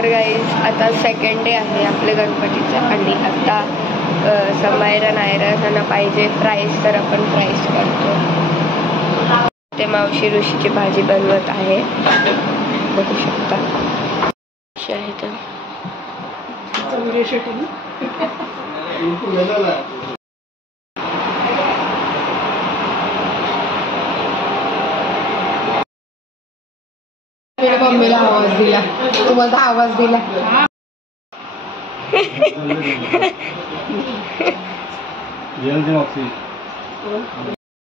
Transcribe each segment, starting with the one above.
तर गाईज आता second day आहे आपल्या गणपतीचा आणि आता समायरा नायरा पाहिजे फ्राईज तर आपण फ्राईज करतो. ते मावशी ऋषीची भाजी बनवत आहे, बघू शकता. मम्मीला आवाज दिला, तुम्हाला आवाज दिला.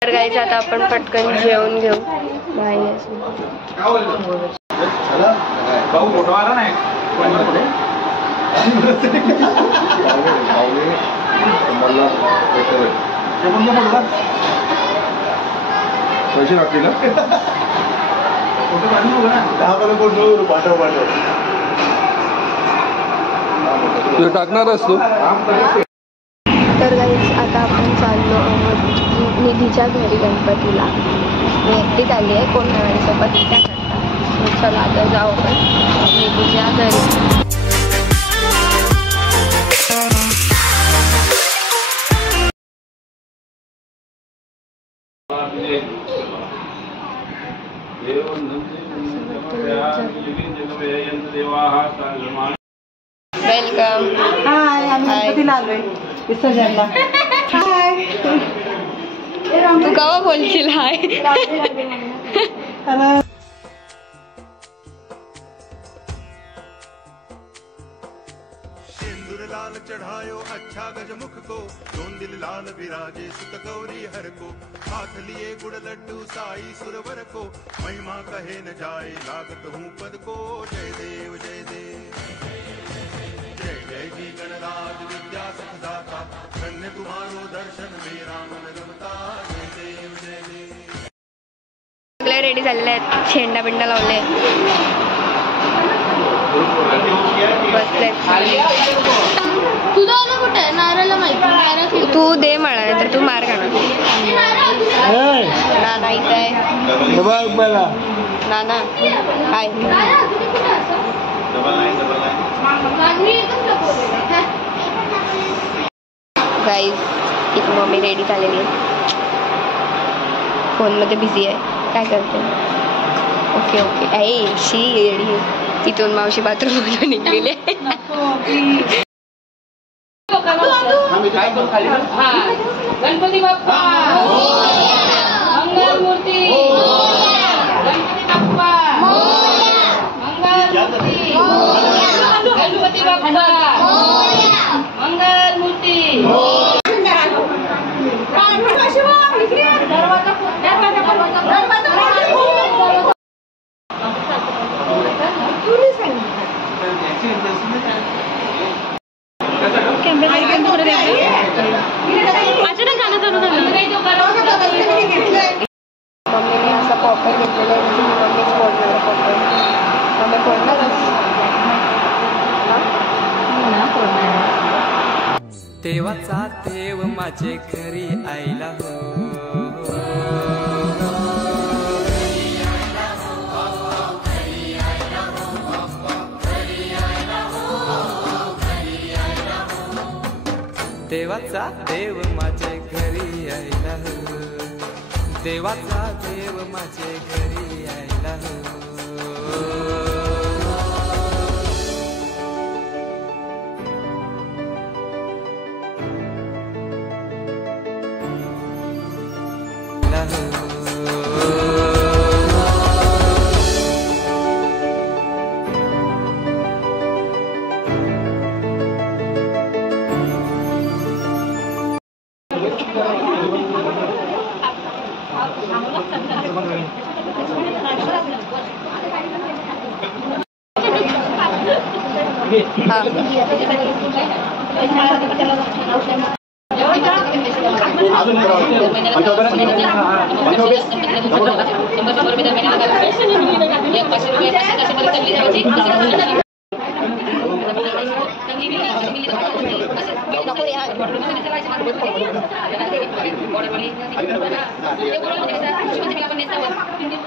तर गाईज आता आपण पटकन जेवून घेऊ. पैसे लागतील तू टाकणार असतो. तर गाईज आता आपण चाललो आहोत निधीच्या घरी गणपतीला. मी एकटीच आली आहे, कोण नाही माझ्यासोबत त्या करता. चला आता जाऊ आपण निधीच्या घरी. वेलकम. हाय, आम्ही गणपतीला आलोय विसर्जनला. हाय, तू केव्हा बोलशील हाय? लाल चढ़ायो अच्छा गजमुख को, दोन दिल लाल विराजे सुत गौरी हर को, हाथ लिए गुड़ लड्डू साई सुरवर को, महिमा कहे न जाए लागत हूँ पद को. जय देव जय देव जय जय जी गणराज विद्या सुखदाता, धन्य तुम्हारो दर्शन मेरा मन रमता. जय देव जय देव. सगळे रेडी झालेले आहेत, शेंडा बिंडा लावले, बसले. तू दे मला, तर तू मार खाणार. नाना इथं आहे. नाना काय गाईज, एक मम्मी रेडी झालेली आहे, फोनमध्ये बिझी आहे. काय करते? Okay okay. आहे शी रेडी. तिथून मावशी बाथरूम मधून निघलेली आहे. गणपती बाप्पा मंगल मूर्ती, गणपती बाप्पा मंगल मूर्ती, गणपती बाप्पा मंगल मूर्ती. मम्मीने असा पॉपर घेतलेला आहे, मम्मीच फोडणार पॉपर. मम्मी फोडणार देवाचा देव माझे घरी आईला हो. देवाचा देव माझे घरी आईला हो. देवाचा देव माझे घरी आईला हो.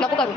नको करू.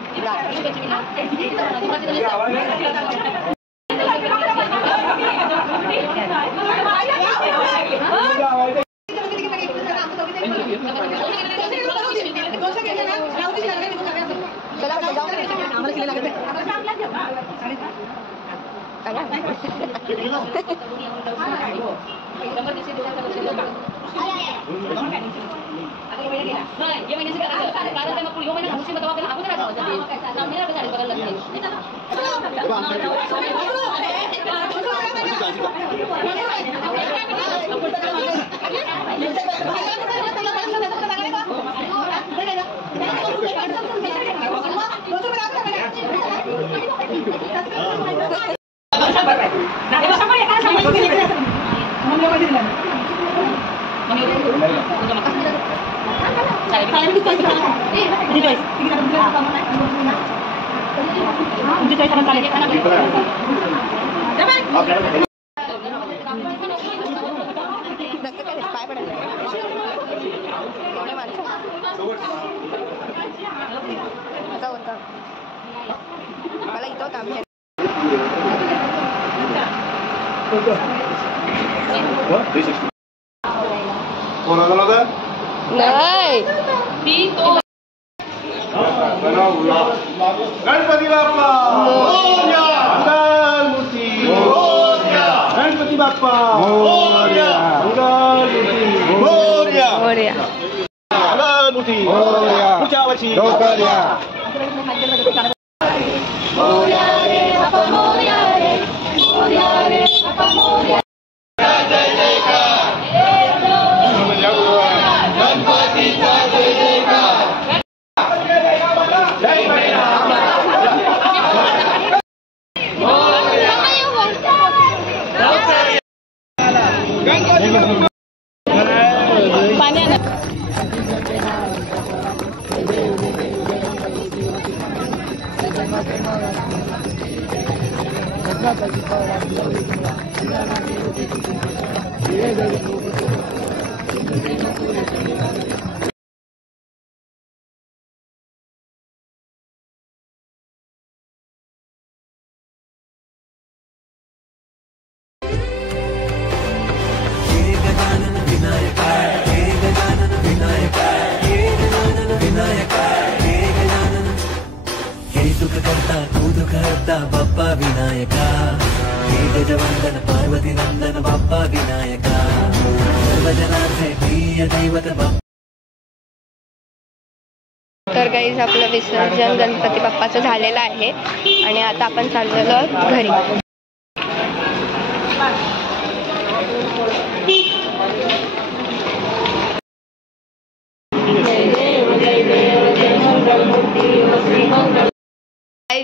मला इथं काम नाही गणपती बाप्पा मोरया, मंगलमूर्ती मोरया, गणपती बाप्पा मोरया, मंगलमूर्ती मोरया, मंगलमूर्ती मोरया, पुढच्या वर्षी लवकर या. मोरया रे बाप्पा मोरया रे, मोरया रे बाप्पा मोरया. जय जयकार गणपतीचा जय जयकार. बाप्पा विनायका, हे गजवंदन पार्वती नंदन बाप्पा विनायका, सर्वजनांचे प्रिय दैवत बाप्पा. तर गाईज आपलं विसर्जन गणपती बाप्पाचं झालेलं आहे आणि आता आपण चाललेलो घरी.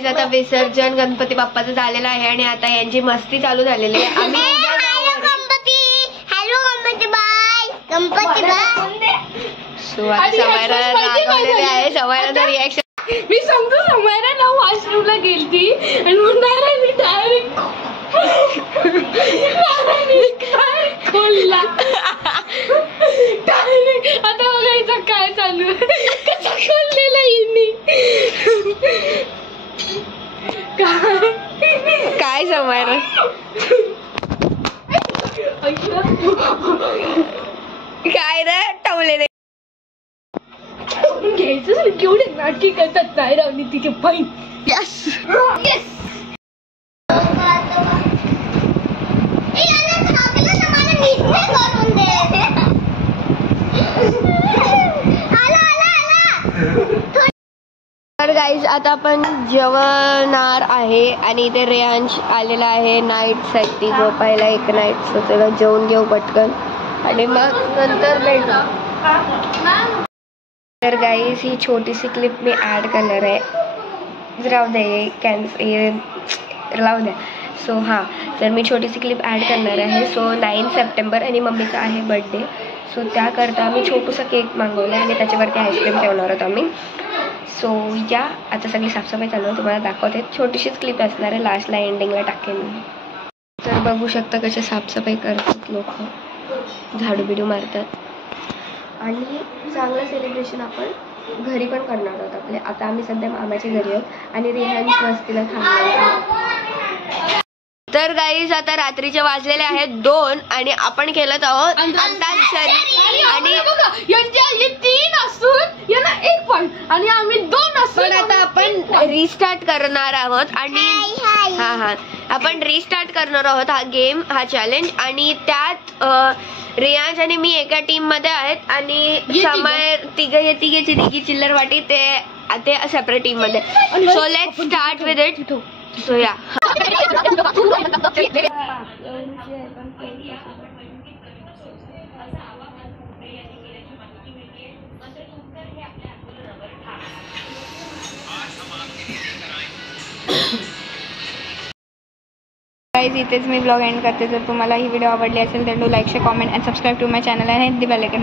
आता विसर्जन गणपती बाप्पाचं झालेलं आहे आणि आता यांची मस्ती चालू झालेली आहे. आम्ही सो आता समायरा रागवलेली आहे. समायराचं रिॲक्शन मी सांगतो, समायरा ना वॉशरूमला गेलती आणि म्हणणार मी डायरेक्ट खोलला. आता बघायचं काय चालू आहे, कसं खोललेला हिने. काय समायरा काय रे टवलेले घ्यायचं केवढे नाटकी करतात नाही रावली तिचे फाईन. यस तर गाईज आता आपण जेवणार आहे आणि इथे रेयांश आलेला आहे नाईटसाठी झोपायला. एक नाईट सो त्याला जेवून घेऊ पटकन आणि मग नंतर भेटू. तर गाईज ही छोटीशी क्लिप मी ॲड करणार आहे. राहू दे लावू द्या. सो हां, तर मी छोटीशी क्लिप ॲड करणार आहे. सो 9 सप्टेंबर आणि मम्मीचा आहे बड्डे. सो त्याकरता आम्ही छोटूसा केक मागवला आहे आणि त्याच्यावरती आईस्क्रीम ठेवणार आहोत आम्ही. सो या आता सगळी साफसफाई चालू आहे, तुम्हाला दाखवते. छोटीशीच क्लिप असणार आहे, लास्टला एंडिंगला टाकेन. तर बघू शकता कसे साफसफाई करतात लोक, झाडू बिडू मारतात आणि चांगलं सेलिब्रेशन आपण घरी पण करणार आहोत आपले. आता आम्ही सध्या मामाच्या घरी आहोत आणि रेहांश वस्तीला थांबलो. तर गाईज आता रात्रीचे वाजलेले आहेत 2 आणि आपण केलं आहोत अंताक्षरी आणि यांच्या 3 असून यांना 1 पॉइंट आणि आम्ही 2 असून पण आता आपण रिस्टार्ट करणार आहोत आणि हा आपण रिस्टार्ट करणार आहोत हा गेम, हा चॅलेंज. आणि त्यात रियाज आणि मी एका टीम मध्ये आहेत आणि समायर तिघी चिल्लर वाटी ते सेपरेट टीम मध्ये. So let's start with it. So या गाइस, इथेच मी ब्लॉग एंड करते. जर तुम्हाला ही व्हिडिओ आवडली असेल तर do like, share, comment and subscribe to my channel and hit the bell icon.